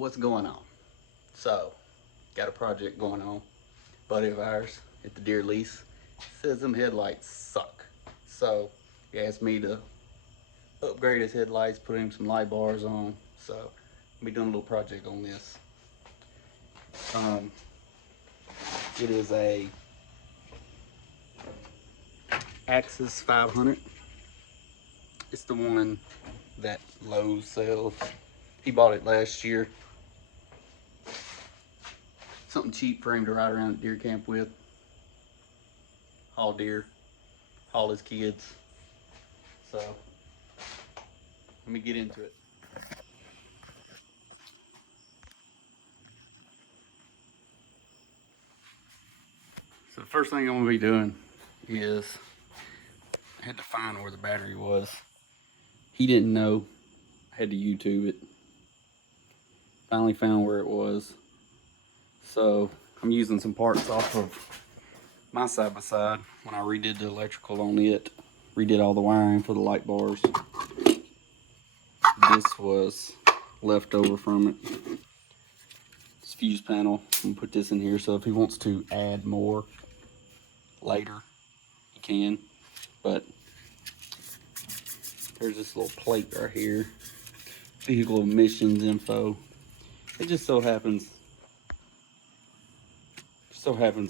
what's going on? So, got a project going on. Buddy of ours at the deer lease says them headlights suck. So, he asked me to upgrade his headlights, put him some light bars on. So, I'll be doing a little project on this. Um, it is a Axis 500. It's the one that Lowe's sells. He bought it last year. Something cheap for him to ride around at deer camp with. Haul deer, haul his kids. So, let me get into it. So the first thing I'm gonna be doing is I had to find where the battery was. He didn't know. I had to YouTube it. Finally found where it was. So I'm using some parts off of my side-by-side when I redid the electrical on it. Redid all the wiring for the light bars. This was left over from it. This fuse panel. I'm gonna put this in here so if he wants to add more later, he can. But there's this little plate right here. Vehicle emissions info. It just so happens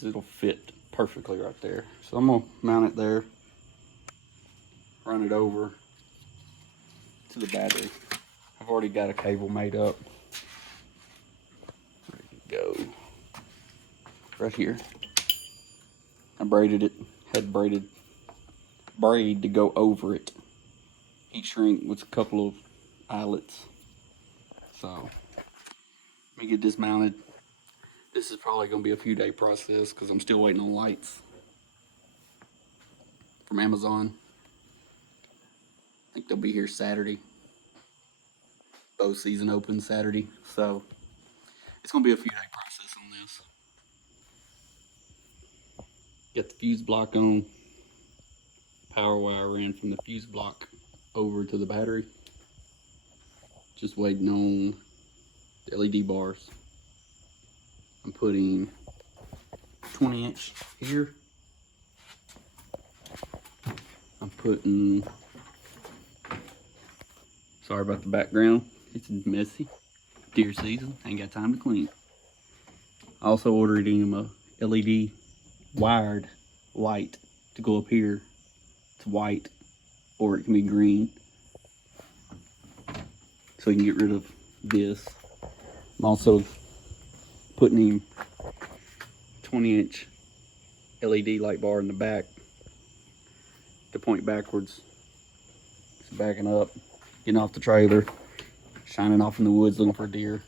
it'll fit perfectly right there. So I'm gonna mount it there, run it over to the battery. I've already got a cable made up. Ready to go. Right here. I braided it, had braid to go over it. Heat shrink with a couple of eyelets. So let me get this mounted. This is probably gonna be a few day process because I'm still waiting on lights from Amazon. I think they'll be here Saturday. Bow season opens Saturday, so it's gonna be a few day process on this. Got the fuse block on. Power wire ran from the fuse block over to the battery. Just waiting on the LED bars. I'm putting 20-inch here. I'm putting, sorry about the background, it's messy. Deer season, ain't got time to clean. I also ordered him a LED wired light to go up here. It's white or it can be green. So you can get rid of this. I'm also putting him 20-inch LED light bar in the back to point backwards. It's backing up, getting off the trailer, shining off in the woods looking for deer.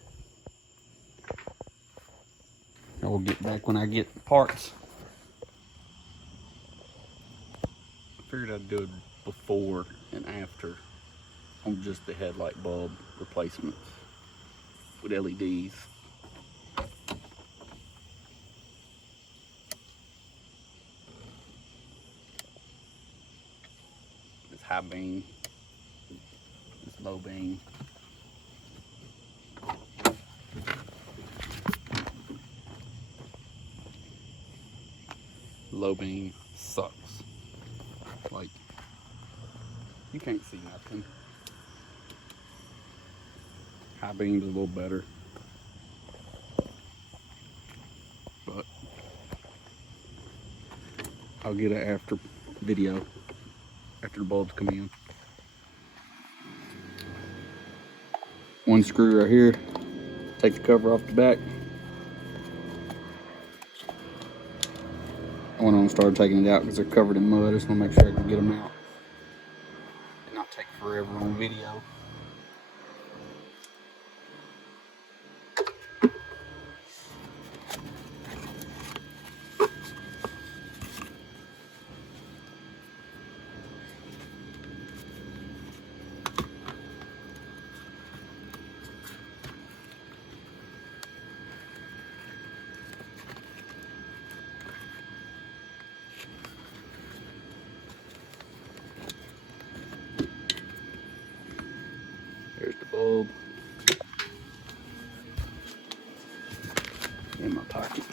I will get back when I get parts. I figured I'd do it before and after on just the headlight bulb replacements with LEDs. This high beam, this low beam. Low beam sucks. Like, you can't see nothing. High beam's a little better. But I'll get an after video after the bulbs come in. One screw right here. Take the cover off the back. I went on and started taking it out because they're covered in mud. I just want to make sure I can get them out and not take forever on video. in my pocket.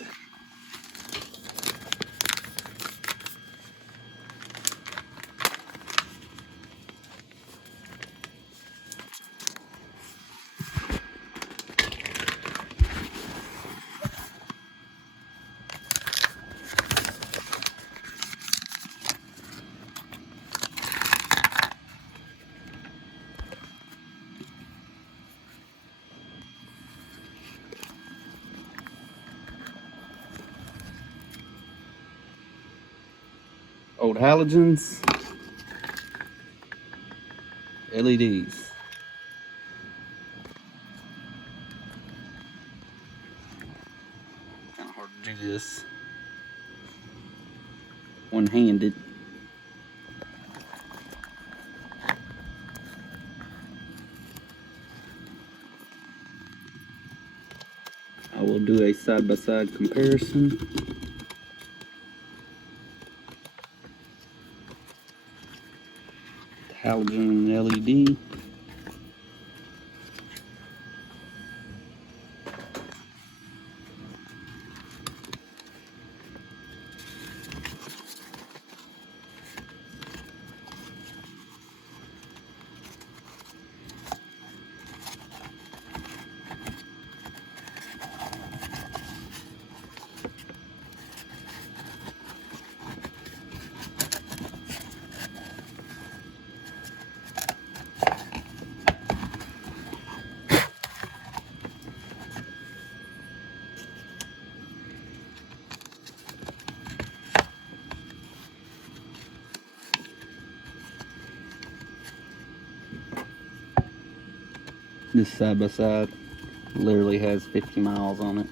Old halogens, LEDs. Kind of hard to do this one-handed. I will do a side-by-side comparison. Halogen LED. This side-by-side literally has 50 miles on it.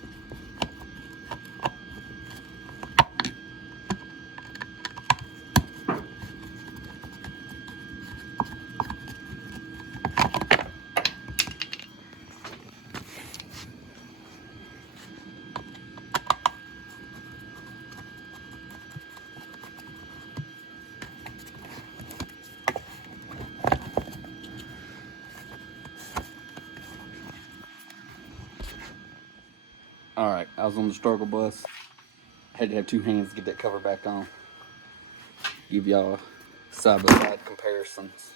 Alright, I was on the struggle bus. I had to have two hands to get that cover back on. Give y'all side-by-side comparisons.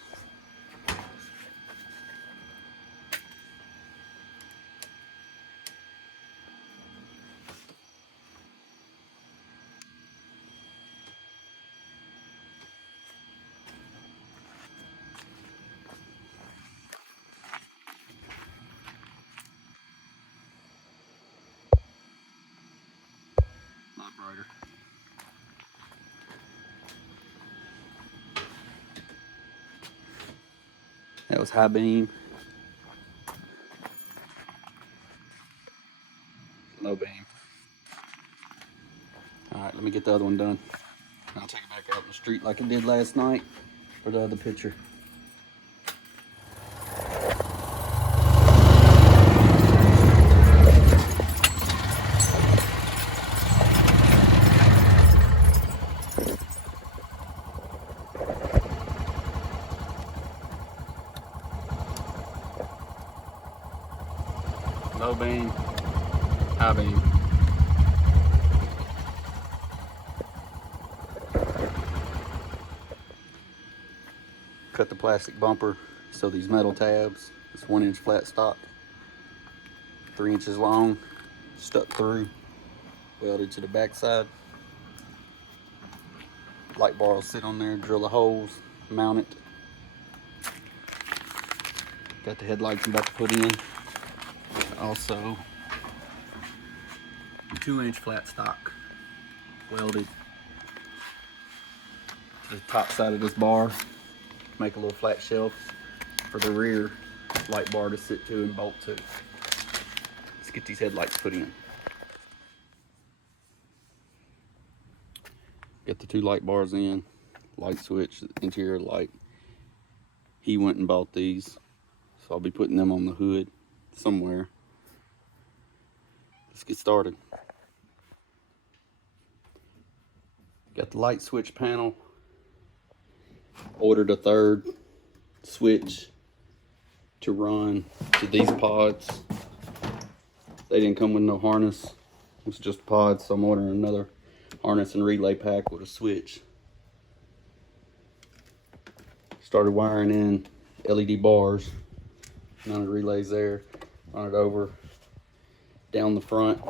Not brighter. That was high beam. Low beam. Alright, let me get the other one done. I'll take it back out in the street like I did last night for the other picture. Low beam, high beam. Cut the plastic bumper so these metal tabs, this 1-inch flat stock, 3 inches long, stuck through, welded to the backside. Light bar will sit on there, drill the holes, mount it. Got the headlights I'm about to put in. Also, 2-inch flat stock welded to the top side of this bar. Make a little flat shelf for the rear light bar to sit to and bolt to. Let's get these headlights put in. Got the 2 light bars in, light switch, interior light. He went and bought these, so I'll be putting them on the hood somewhere. Let's get started. Got the light switch panel. Ordered a 3rd switch to run to these pods. They didn't come with no harness, It's just a pod, so I'm ordering another harness and relay pack with a switch. Started wiring in LED bars, mounted relays there, run it over, down the front,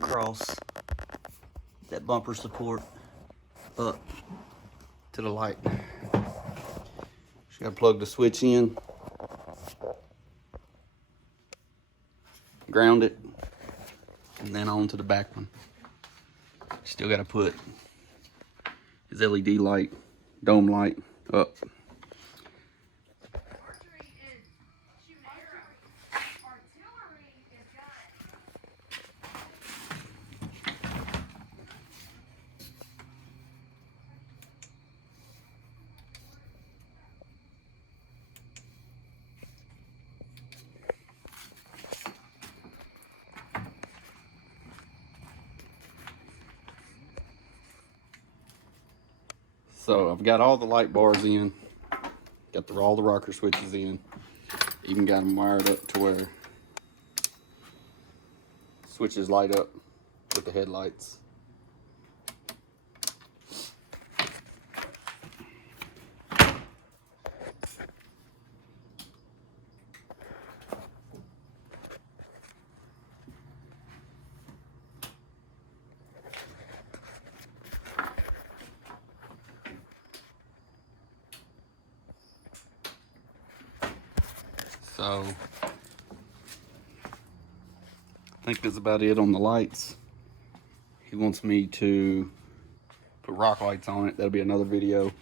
across that bumper support, up to the light. Just gotta plug the switch in, ground it, and then on to the back one. Still gotta put his LED light, dome light up. So I've got all the light bars in, got all the rocker switches in, even got them wired up to where switches light up with the headlights. So I think that's about it on the lights. He wants me to put rock lights on it. That'll be another video.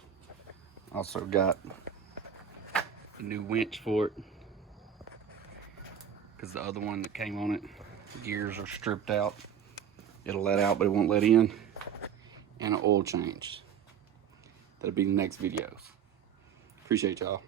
Also got a new winch for it, because the other one that came on it, the gears are stripped out. It'll let out, but it won't let in. And an oil change. That'll be the next videos. Appreciate y'all.